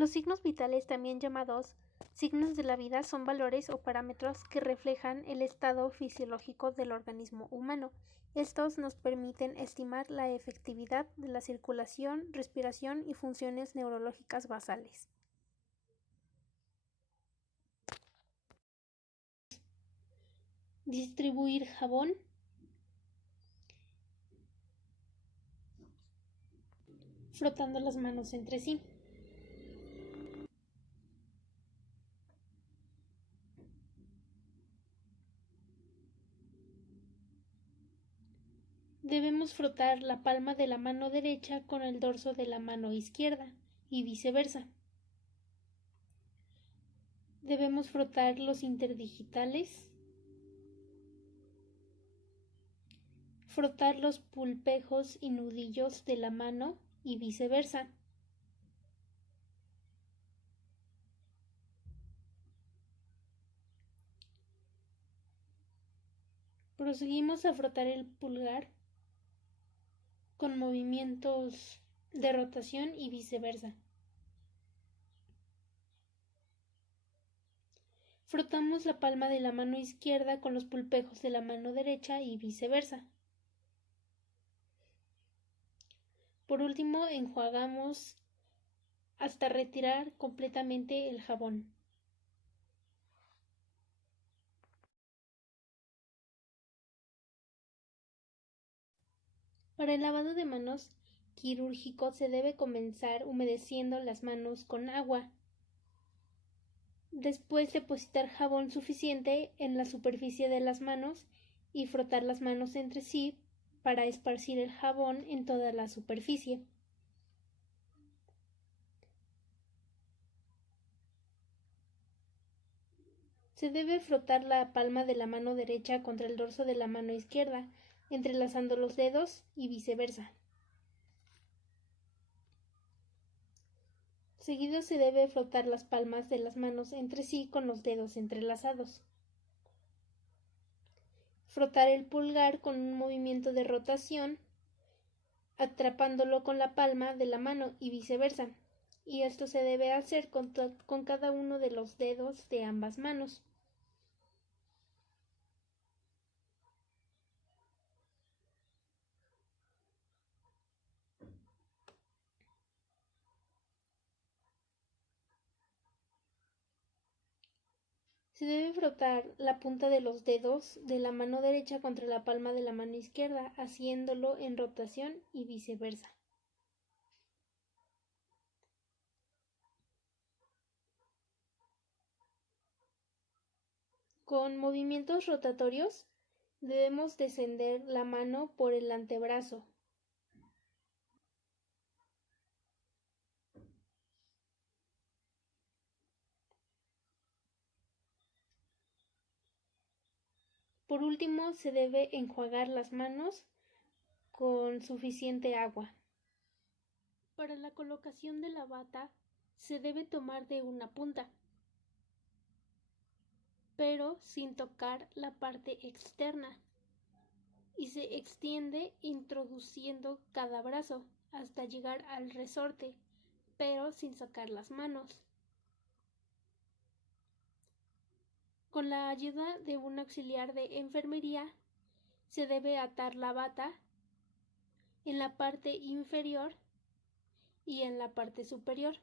Los signos vitales, también llamados signos de la vida, son valores o parámetros que reflejan el estado fisiológico del organismo humano. Estos nos permiten estimar la efectividad de la circulación, respiración y funciones neurológicas basales. Distribuir jabón. Frotando las manos entre sí. Debemos frotar la palma de la mano derecha con el dorso de la mano izquierda y viceversa. Debemos frotar los interdigitales, frotar los pulpejos y nudillos de la mano y viceversa. Proseguimos a frotar el pulgar con movimientos de rotación y viceversa. Frotamos la palma de la mano izquierda con los pulpejos de la mano derecha y viceversa. Por último, enjuagamos hasta retirar completamente el jabón. Para el lavado de manos quirúrgico se debe comenzar humedeciendo las manos con agua. Después depositar jabón suficiente en la superficie de las manos y frotar las manos entre sí para esparcir el jabón en toda la superficie. Se debe frotar la palma de la mano derecha contra el dorso de la mano izquierda, entrelazando los dedos y viceversa. Seguido se debe frotar las palmas de las manos entre sí con los dedos entrelazados. Frotar el pulgar con un movimiento de rotación, atrapándolo con la palma de la mano y viceversa, y esto se debe hacer con cada uno de los dedos de ambas manos. Se debe frotar la punta de los dedos de la mano derecha contra la palma de la mano izquierda, haciéndolo en rotación y viceversa. Con movimientos rotatorios debemos descender la mano por el antebrazo. Por último, se debe enjuagar las manos con suficiente agua. Para la colocación de la bata se debe tomar de una punta, pero sin tocar la parte externa, y se extiende introduciendo cada brazo hasta llegar al resorte, pero sin sacar las manos. Con la ayuda de un auxiliar de enfermería, se debe atar la bata en la parte inferior y en la parte superior.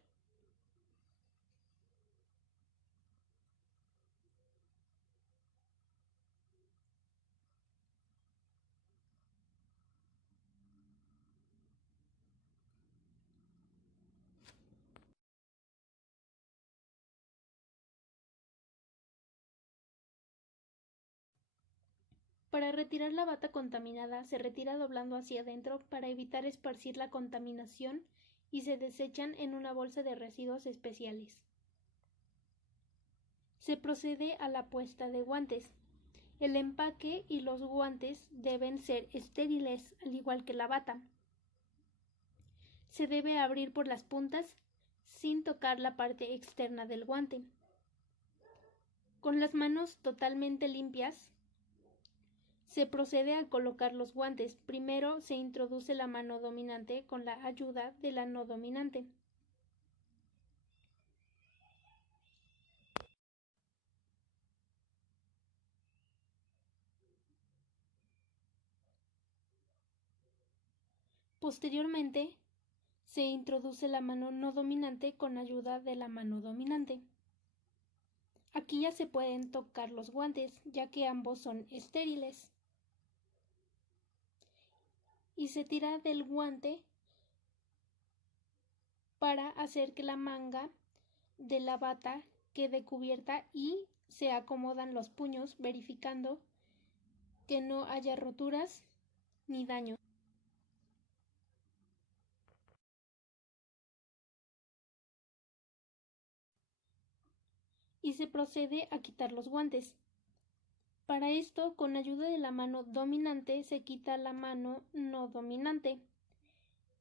Para retirar la bata contaminada, se retira doblando hacia adentro para evitar esparcir la contaminación y se desechan en una bolsa de residuos especiales. Se procede a la puesta de guantes. El empaque y los guantes deben ser estériles, al igual que la bata. Se debe abrir por las puntas sin tocar la parte externa del guante. Con las manos totalmente limpias, se procede a colocar los guantes. Primero se introduce la mano dominante con la ayuda de la no dominante. Posteriormente, se introduce la mano no dominante con ayuda de la mano dominante. Aquí ya se pueden tocar los guantes, ya que ambos son estériles. Y se tira del guante para hacer que la manga de la bata quede cubierta y se acomodan los puños, verificando que no haya roturas ni daños. Y se procede a quitar los guantes. Para esto, con ayuda de la mano dominante, se quita la mano no dominante.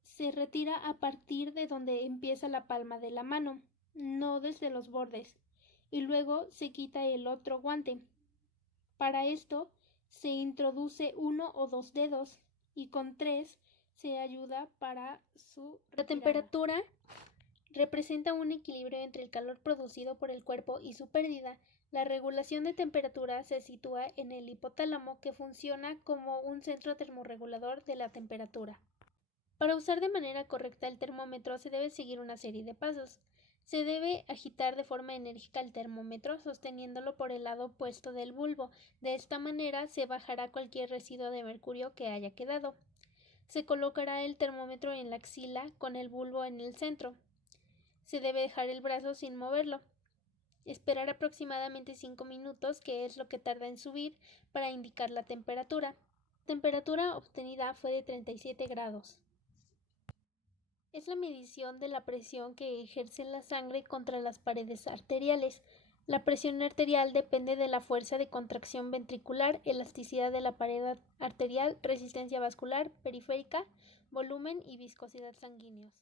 Se retira a partir de donde empieza la palma de la mano, no desde los bordes, y luego se quita el otro guante. Para esto, se introduce 1 o 2 dedos y con 3 se ayuda para su retirada. La temperatura representa un equilibrio entre el calor producido por el cuerpo y su pérdida. La regulación de temperatura se sitúa en el hipotálamo, que funciona como un centro termorregulador de la temperatura. Para usar de manera correcta el termómetro se debe seguir una serie de pasos. Se debe agitar de forma enérgica el termómetro sosteniéndolo por el lado opuesto del bulbo. De esta manera se bajará cualquier residuo de mercurio que haya quedado. Se colocará el termómetro en la axila con el bulbo en el centro. Se debe dejar el brazo sin moverlo. Esperar aproximadamente 5 minutos, que es lo que tarda en subir, para indicar la temperatura. La temperatura obtenida fue de 37 grados. Es la medición de la presión que ejerce la sangre contra las paredes arteriales. La presión arterial depende de la fuerza de contracción ventricular, elasticidad de la pared arterial, resistencia vascular, periférica, volumen y viscosidad sanguíneos.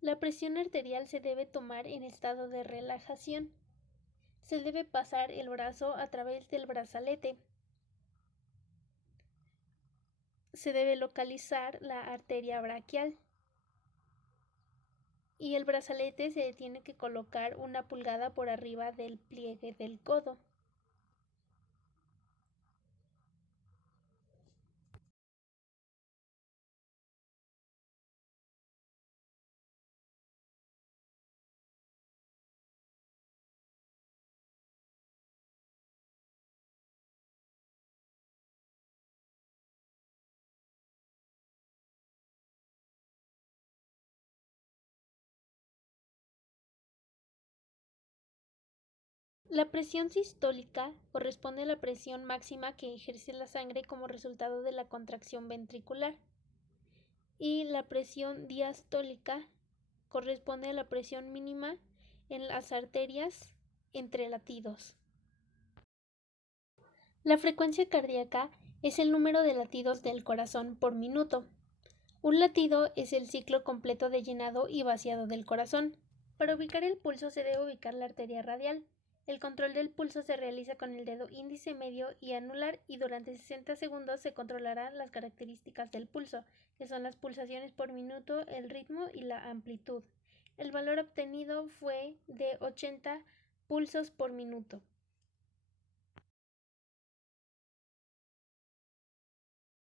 La presión arterial se debe tomar en estado de relajación. Se debe pasar el brazo a través del brazalete. Se debe localizar la arteria braquial. Y el brazalete se tiene que colocar 1 pulgada por arriba del pliegue del codo. La presión sistólica corresponde a la presión máxima que ejerce la sangre como resultado de la contracción ventricular, y la presión diastólica corresponde a la presión mínima en las arterias entre latidos. La frecuencia cardíaca es el número de latidos del corazón por minuto. Un latido es el ciclo completo de llenado y vaciado del corazón. Para ubicar el pulso se debe ubicar la arteria radial. El control del pulso se realiza con el dedo índice, medio y anular, y durante 60 segundos se controlarán las características del pulso, que son las pulsaciones por minuto, el ritmo y la amplitud. El valor obtenido fue de 80 pulsos por minuto.